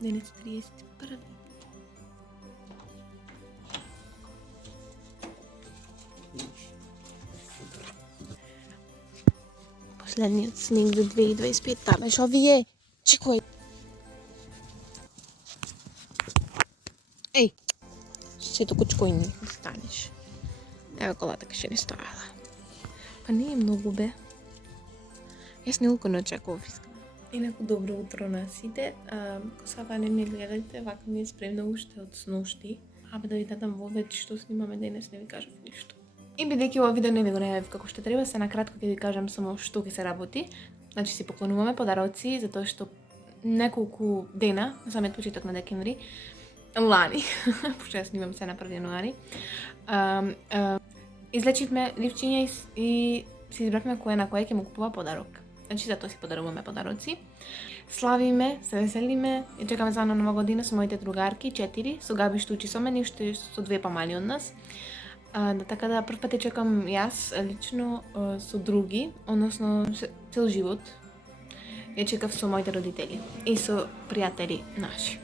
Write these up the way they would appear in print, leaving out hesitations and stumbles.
Денес 31. Последниот снег за 2025. Там е овие. Чекај. Еј. Сето кучкој не станеш. Ево колата ке ще не ставала. Па не е многу бе. Јас неколку не очекував искрено. Инаку добро утро на сите. Сака не ми гледате, вака ми е спремна уште од сношти. Абе да ви дадам во веќе што снимаме денес, не ви кажав ништо. И бидејќи ова видео не ви го најавив како што треба, се накратко ќе ви кажам само што ќе се работи. Значи си поклонуваме подароци затоа што неколку дена, на самиот почеток на декември, лани, пошто јас снимам се на 1 јануари, излечивме ливчиња и си избравме кој на кој ќе му купува подарок. Значи затоа си подаруваме подароци. Славиме, се веселиме и чекаме заедно нова година со моите другарки, 4, со Габи што учи со мене и уште со 2 помали од нас. Така да прв пат ја чекам јас лично со други, односно цел живот. Ја чекав со моите родители и со пријатели наши.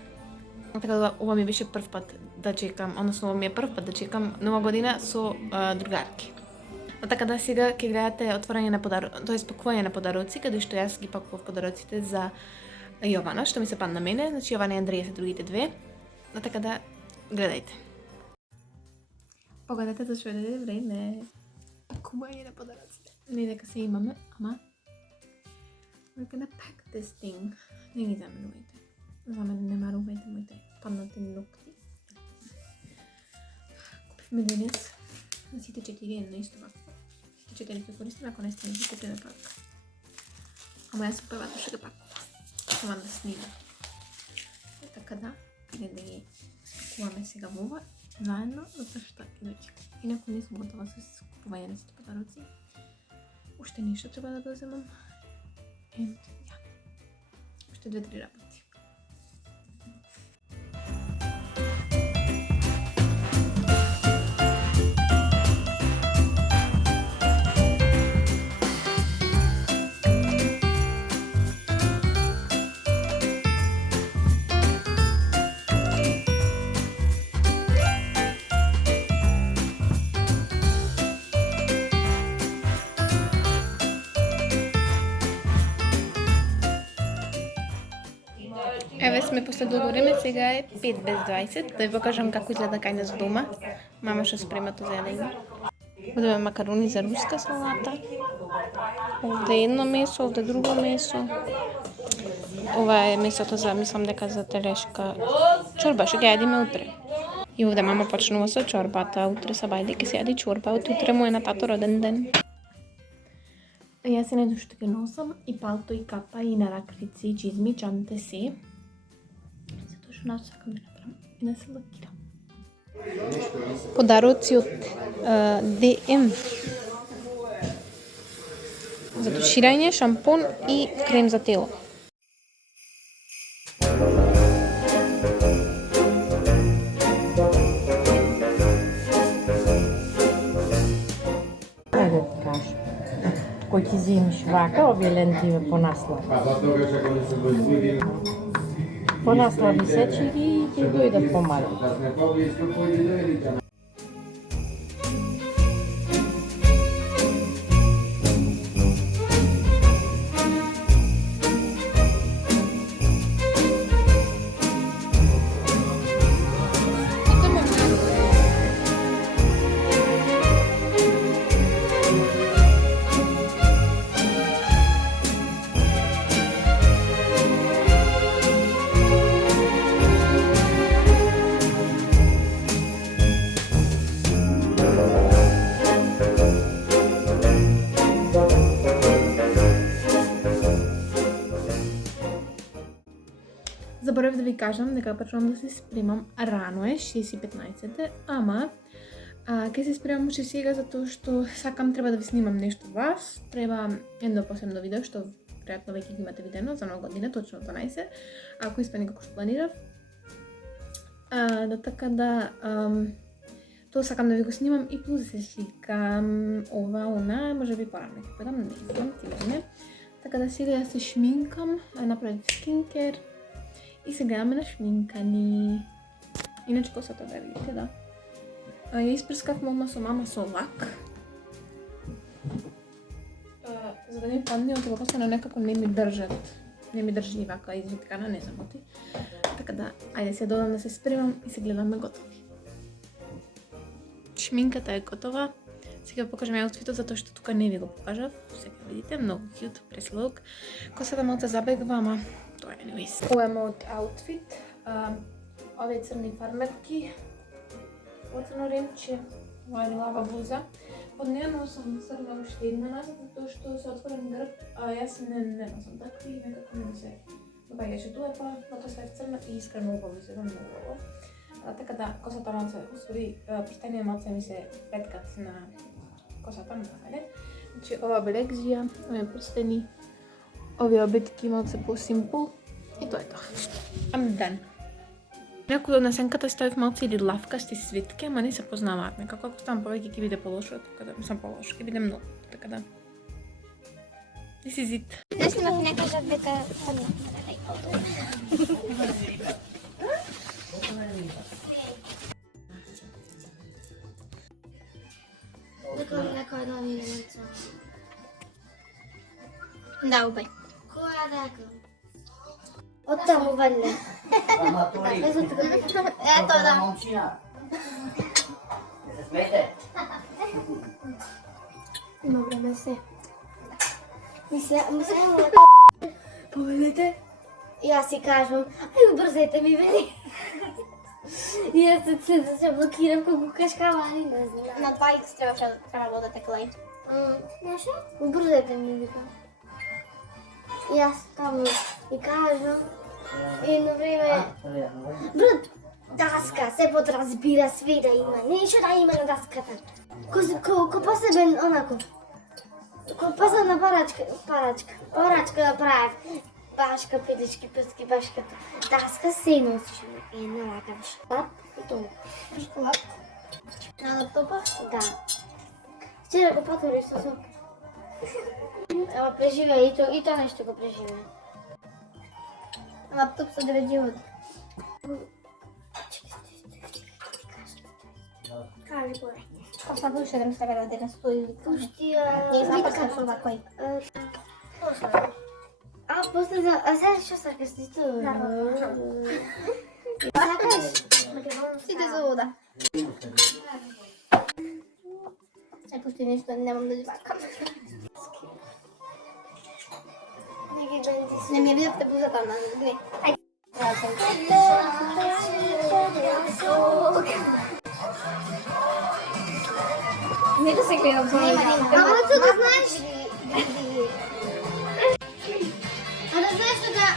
Така да ова ми беше прв пат да чекам, односно ова ми е прв пат да чекам нова година со другарки. Така да сега ќе гледате отворање на тоест пакување на подароци, каде што јас ги пакував подароците за Јована, што ми се падна мене, значи Јована и Андреја се другите две. Така да гледајте. Погодете за што е време. Пакување на подароците. Не дека се имаме, ама we're gonna pack this thing. Не ги заменувајте. За мене не марувајте моите паднати ногти. Купивме денес на сите 4 една исто вака. Сите 4 ќе користиме, ако не стане ќе купиме пак. Ама јас првато што ќе пакувам. Сама да снимам. Така да, не да ги спакуваме сега во ова заедно, затоа што иначе. Инаку не сум готова со купување на сите подароци. Уште нешто треба да доземам. Ја. Уште 2-3 работи. Еве сме после долго време, сега е 5 без 20, да ви покажам како изгледа кај нас дома. Мама што спрема тоа за јадење. Овде макарони за руска салата. Овде едно месо, овде друго месо. Ова е месото за, мислам дека за телешка чорба, што ќе јадиме утре. И овде мама почнува со чорбата, утре сабајде ќе се јади чорба, од утре му е на тато роден ден. Јас се недо што ќе носам и палто и капа и на раквици и чизми, чанте си. Затоа што нас сакам да направам и да се лакирам. Подароци од ДМ. За туширање, шампон и крем за тело. Кој ќе зимиш вака, овие лентиве по наслов. По наслов и сечи ги и ќе дојдат помали. Заборав да ви кажам дека почнувам да се спремам рано е, 6:15, ама ќе се спремам уште сега затоа што сакам треба да ви снимам нешто вас. Треба едно посебно видео што веројатно веќе го имате видено за нова година, точно 12, ако испани како што планирав. Така да тоа сакам да ви го снимам и плюс се сликам ова, она, може би порано ќе подам, не знам, сигурно не. Така да сега ја се шминкам, направив скинкер И се гледаме на шминкани. Иначе косата да видите, да. Ја испрскавме одма со мама со лак. За да ми падне од тоа постане некако не ми држи вака извиткана, не замоти. Така да, ајде се додам да се спремам и се гледаме готови. Шминката е готова. Сега ви покажам аутфитот, затоа што тука не ви го покажав. Сега видите, многу cute, преслук. Косата малце забегва, ама тоа е anyways. Ова е мојот аутфит. Овие црни фармерки. Оцрно ремче, ова е лава блуза. Под неја носам црна уште една назад, затоа што се отворен грб, а јас не носам такви, некако не ми се допаѓаше тоа, па потоа ставив црна и искрено убаво изгледа многу убаво. Така да, косата малце, уствари, прстенија малце ми се петкат на косата назаде. Значи, ова белегзија, овие прстени, овие обетки малце по-симпл и тоа е тоа. I'm done. Некој од насенката ставив малце или лавкасти свитки, ама не се познаваат. Некако ако ставам повеќе ќе биде полошо, така да мислам полошо, ќе биде многу, така да. This is it. Да снимав некоја дека некој да ми е. Да, убај. Која дека? Оттаму вале. Ето да. Има време се. Мисля, поведете. И аз си кажвам, ај убрзете ми, вели. И јас се блокирам како кашкавани, не знам. На 2х требало да те клеј. Нешто? Убрзете ми, викам. И јас таму и кажам, и едно време, брат, даска, се подразбира све да има, нешто да има на даската. Ко посебен онако, ко посебна парачка да правев. Башка, пилички, прски, башката. Даска се носиш на една рака в шкаф и тоа. Шкаф? На лаптопа? Да. Вчера го потвори со сок. Ама преживеа и тоа нешто го преживеа. Лаптоп со 9 животи. Кажи горе. Кој душе да ми сега да денес стои? Пушти не знам како на кој. А после за сега што сакаш ти тоа? Сакаш? Сите за вода. Ај пусти нешто, немам да жбакам. Не ми видовте бузата на две. Ај. Не да се гледам за него. Ама да да знаеш. А да знаеш дека...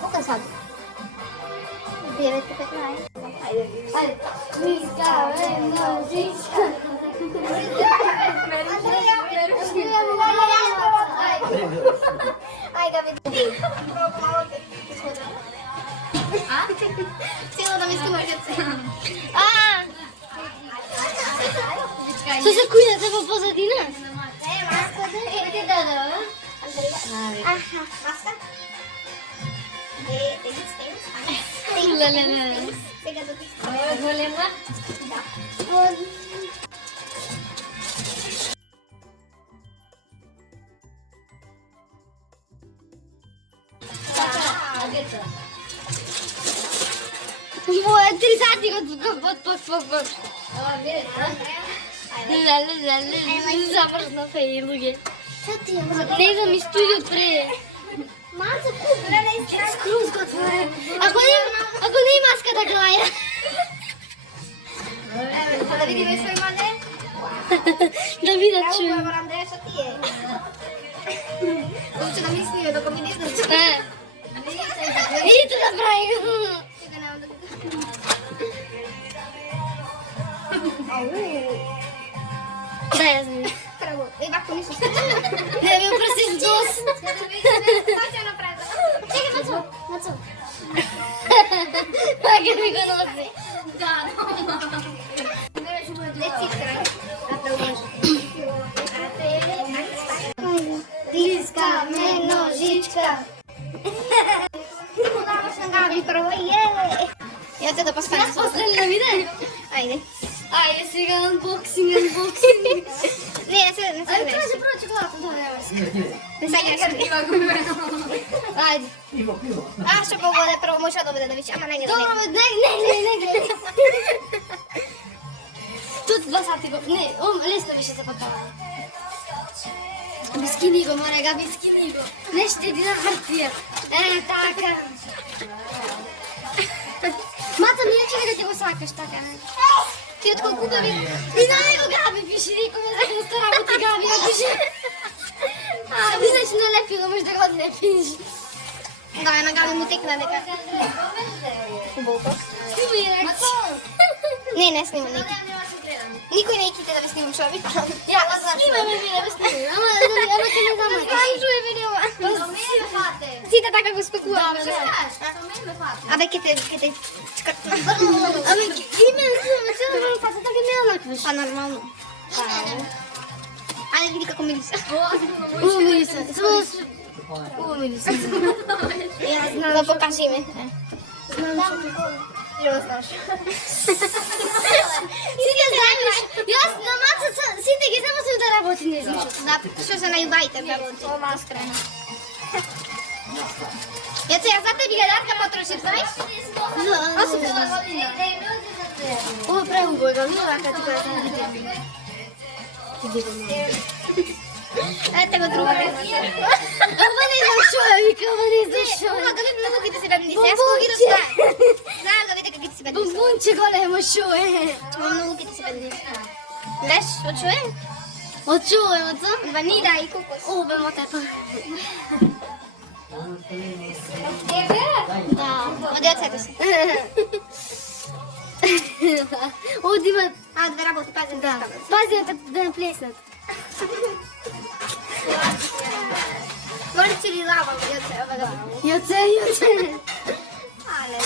Колко сад? 9:15. Ајде. Миска, ножичка. Ајде, види. А? Цела да ми слушате. Со се кујате во позадина? Маската е ти да. Аха. Маска? Леле. Сега да ти скоја голема? Да. Моја 3 сати го тука. Завршна феј, луѓе. Не знам и студиот пре. Маца купна, скруз го отворен. Ако не има маска да глаја. Да видиме што има не? Да видат што има. Морам да ја што ти е. Луче да мислиме доко ми не знам што. Идите да правим. Да, ја знам. Право. Вако ништо се. Не ми опрстиш дос. Тоа ќе направи. Чекај, Мацо. Вака ми го носи. Да, Лиска ме ножичка. ми прво, Я те да поставим. Јас последна виде. Ајде. Ајде сега unboxing. Не се Ајде, кажи прво чоколадата, да, ја Не саѓаш. Ајде. А, што погоде прво, може да биде да вич, ама не ги Добро, да не. Тут 2 сати го. Не, лесно беше се потава. Бискини го, мора бискини го. Не ще ти на хартија. Така. Мата ми рече дека ти го сакаш, така. Ти од колку габи? И на него Габи пише, никој не знае да работи Габи, пише. Иначе не лепи, но може да го лепиш. Да, на Габи му текна дека. Хубаво. Снимай реакција. Не снимам Ники. Никој не иките да ве снимам, што ви правам. Ја, снимај ме, да ве снимам. Ама ќе ме замајаш. Кажуј видео. Сите така го спекуваме. Абе, ке те чкртна. Ама име снимаме, че да ме фата, така не онакваш. Па нормално. Ајде види како мириса. Убаво мириса. Убаво мириса. Ја знам. Да покажи ме. Знам Ја знаеш. Сите знаеш. Јас на маца сите ги знам да работи не знам. Да, што се најубајте работи. Ова маскрена. Ја сега за тебе гадарка потрошив, знаеш? Ова прегубаво е, но рака ти кажа да види. Ете го друго. Ова не знам шо е, вика, ова не знам шо е. Ова да види многу ти се бедни. Јас го видов стај. Знаеш да види како ти се бедни. Бомбунче големо шо е. Ова многу ти се бедни. Леш, очуе? Од шо е, од со? Ванила и кокос. О, бе, мотепа. Да, оди од се. Од има... А, да работи, пази да. Пази да не плеснат. Може ти ли лава, Јоце. Але,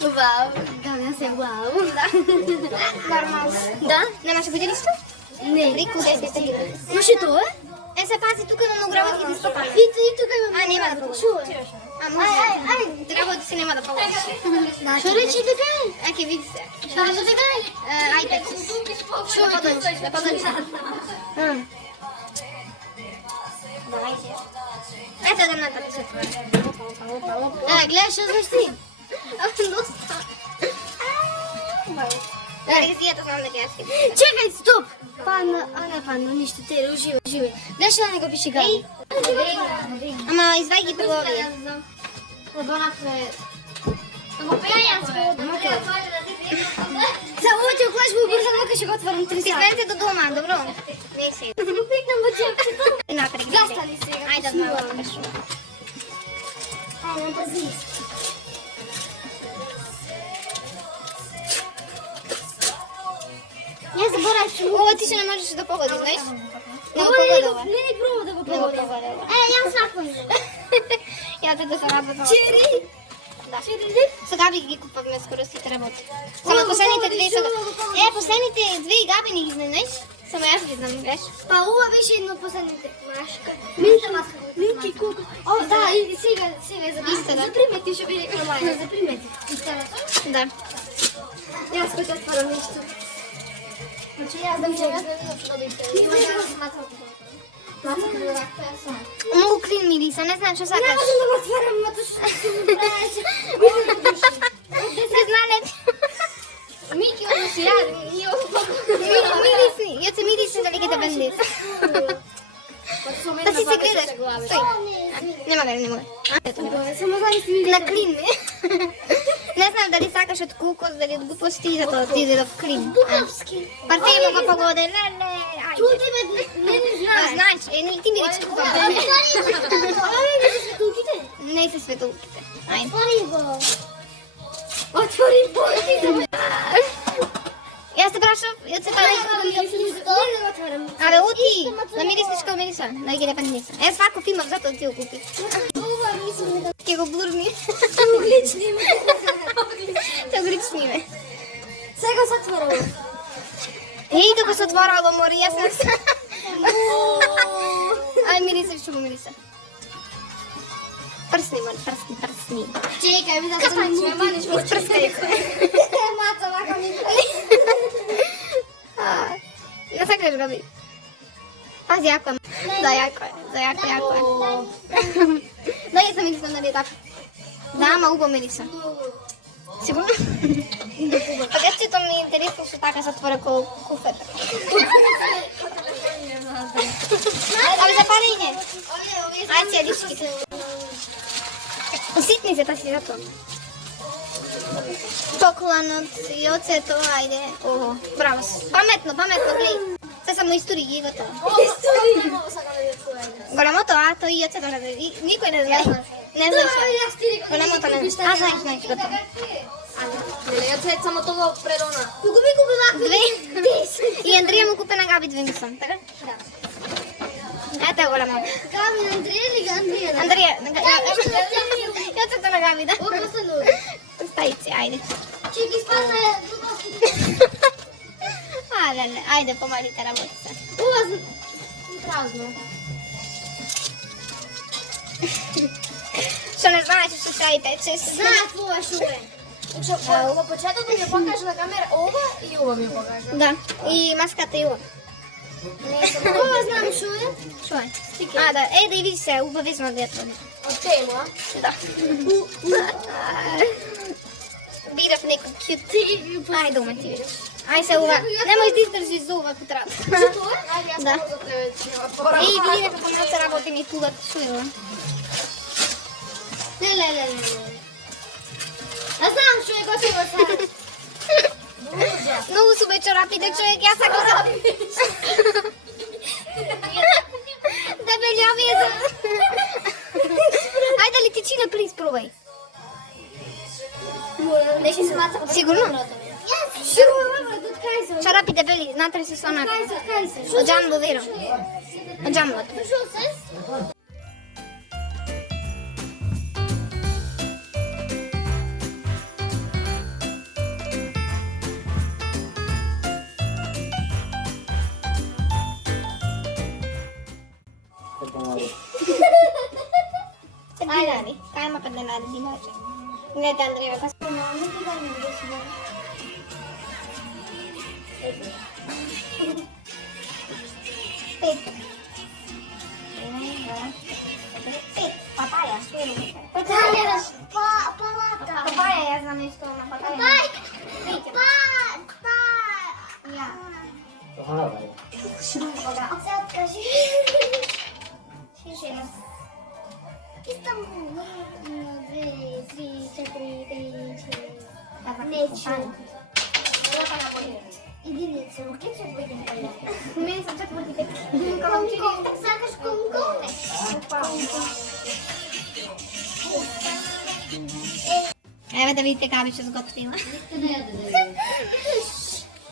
Вау, ганя се вау. нормално. Да? Немаш да види што? Не. Рику, се стига. Но што тоа е? Е, се пази тука на награбот ги стопа. И тука има... А, нема да погодиш. Шо е? А, може. Работи се нема да погодиш. Што речи дека е? А, ќе види се. Што речи дека е? Ајде. Што да подолиш? Да подолиш. Давајте. Ето да нападеш. Гледаш што знаеш ти? Доста. Дали си ето знам дека јас ќе. Чекај, стоп! Не пана, ништо, те, уживај. Гледаш на него пише Габи. Ама извај ги прво овие. За ова ти оклаш го брзо, дека ќе го отворам 3 сати. Писменте до дома, добро? Не се. Пикнам во џебчето. Напред. Застани сега. Ајде да напред. Ајде, пази. Јас заборавив што Ова ти се не можеш да погоди, знаеш? Не го не погодила. ни пробав да го Не го погоди. погодила. Јас сакам. Ја те да се работам. Чери. Да. Со Габи ги купавме скоро сите работи. Само последните две са... последните две и Габи не ги знаеш? Само јас ги знам, знаеш? Па ова беше едно од последните. Машка. Минки колку. О, да, и сега Исто, да. запримети што биде кромаја. Запримети. Да. Јас кој отворам нешто. Значи јас да сега Многу клин мириса, не знам што не сакаш. можам да го отворам, мато што Не знам. Мики, оно си јави, Мириси, ја се мириси дали ќе те бендис. Да си се гледаш. Стој. Нема да не може. само зависи ми На клин ми. Не знам дали сакаш од кукос, дали од глупости, затоа ти иде в клин. Буковски. Парфемо го погоде, леле. Чути не знаеш. Знаеш, ти ми речи купам. Ама не се светулките. Не се светулките. Ајде. Отвори го. Отвори бутите. Јас те прашав, ја се кажа. Не го отварам. Абе, оти, да мирисиш како мириса, да ги не пандиса. Јас свако имав, затоа ти го купив. Ова мислам дека Ке го блурни. оглични. Те оглични ме. Сега се отворува. Еј, како се отворало море, јас не сам. Ај, мириса, што го мириса. Прсни, моли, прсни. Чекай, ми да ме маниш во Изпрскај се. маца вака ми. Не сакаш Габи? Пази, јако е. Да, јако е. Јако е. Да, ја сам мирисам дали е така. Да, ама убаво мириса. Сигурно? Така чето ми интересно што така се отвора ко куфер. Ами запалиње. Ајде си личките. Уситни се таси за тоа. Поклонот и оцето, ајде. Ого, браво. Паметно, глеј. Се само истори ги готово. Големото, а тој и оцето не знае. Никој не знае. Не знаеш. Големото не знае. Знаеш, готово. Ја цвет само тоа пред она. Колку ми купила? 2. И Андрија му купе на Габи 2 мислам, така? Да. Ето е големо. Габи, Андрија или Андрија? Андрија, ја оцето на Габи, да? О, последно. Стајци, ајде. Чеки спасна е. Леле, ајде, помалите работите. Ова празно. Што не знаеш што се и пече. Знаат ова шо е. Во почетокот ми покажа на камера ова и ова ми покажа. Да, и маската и ова. Ова знам шо е. Што е? А, да, да и види се, убавизно да ја трудно. Од тема. Да. Бирав некој кют. Ајде, уме ти видиш. Ај се ова. Немој да издржиш за ова кутрат. Тоа? Ајде, јас Да. само за тебе ќе пора. Еј, види како малце работи ми тулат. Шо е ова? Не. А знам шо е готово сега. Многу су бе чорапите, човек, јас ако се... Дебелјави е за... Ајде ли тичина, плиз, пробај. Нешто се маца. Сигурно? Сигурно, тут кај се. Чорапи дебели, знате ли се со онака? Кај се. Од джамбо, верам. Од джамбо. Шо се? Dinari, kaya makan dinari dinari. Ngeliat Andrea pas. Papaya, suelo. Papaya, ja znam nešto na papaya. Ja. Sad kaži. Istanbul. 2, 3, 4, 5, 6. Neću. Jedinice, u kje će biti polje? Meni sam čak vrti tek. Kongo, tak sakaš Kongo? Evo da vidite kako bi se zgotila.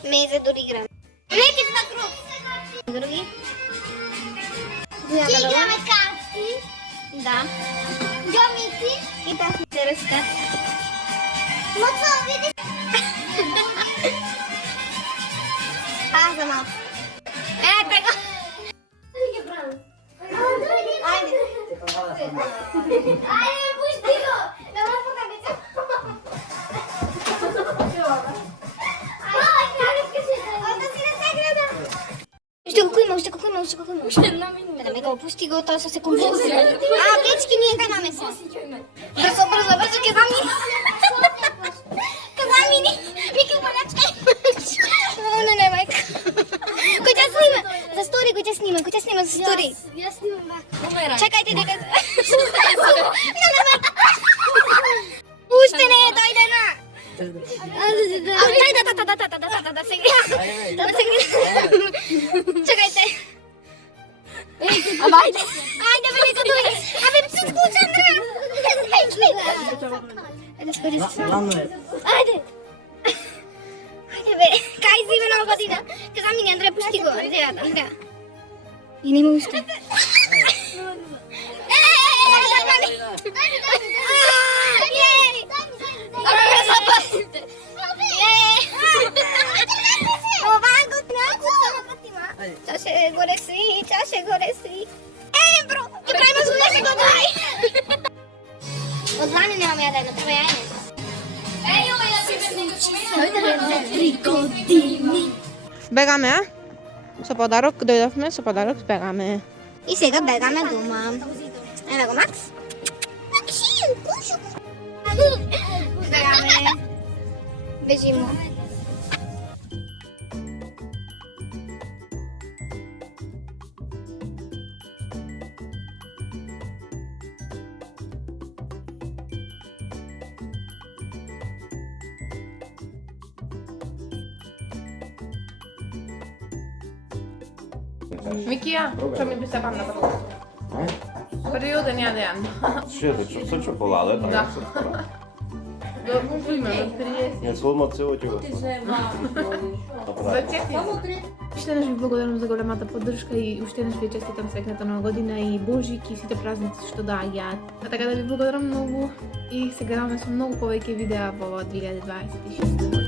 Meze duri igram. Letiv na krug. Drugi? Ti igrame karti. Da. Geometri. I pesmi se rska. Moco, vidi. Paza malo. Eto ga. Drugi pravi. Ajde. Ajde, pušti go. Da vas pokažete. Уште колку има? Да ме го пусти го, тоа со секунди. А, плечки ние кај наме се. Брзо, ќе замини. Ќе замини. Мики полечка. Не, мајка. Кој ќе снима? За стори, кој ќе снима за стори? Јас снимам вака. Чекајте дека... Пуште не, дојде на... Дај да се гри. Чекајте. Ајде, бе, нека дојде. Абе, се скуча, Андреа. Ајде, бе, кај си, бе, нова година. Ке замини, Андреа, пушти го. Андреа. И нема уште. Чаше горе си. Бро, ќе правиме за нашето дај. Само ја да едно, прво ја не. Бегаме, со подарок, дојдовме со подарок, бегаме. И сега бегаме дома. Еме го Макс. Максим, кушо. Бегаме. Бежимо. Mikija, čo mi by sa vám napadlo? Prvi ja dejan. Со чоколаде, Да. така се спора. Допустиме, да пријеси. Не слободно цело ќе го. Зачекай. Уште еднаш ви благодарам за големата поддршка и уште еднаш ви честитам среќната нова година и Божик и сите празници што доаѓаат. А така да ви благодарам многу и се гледаме со многу повеќе видеа во 2026 година.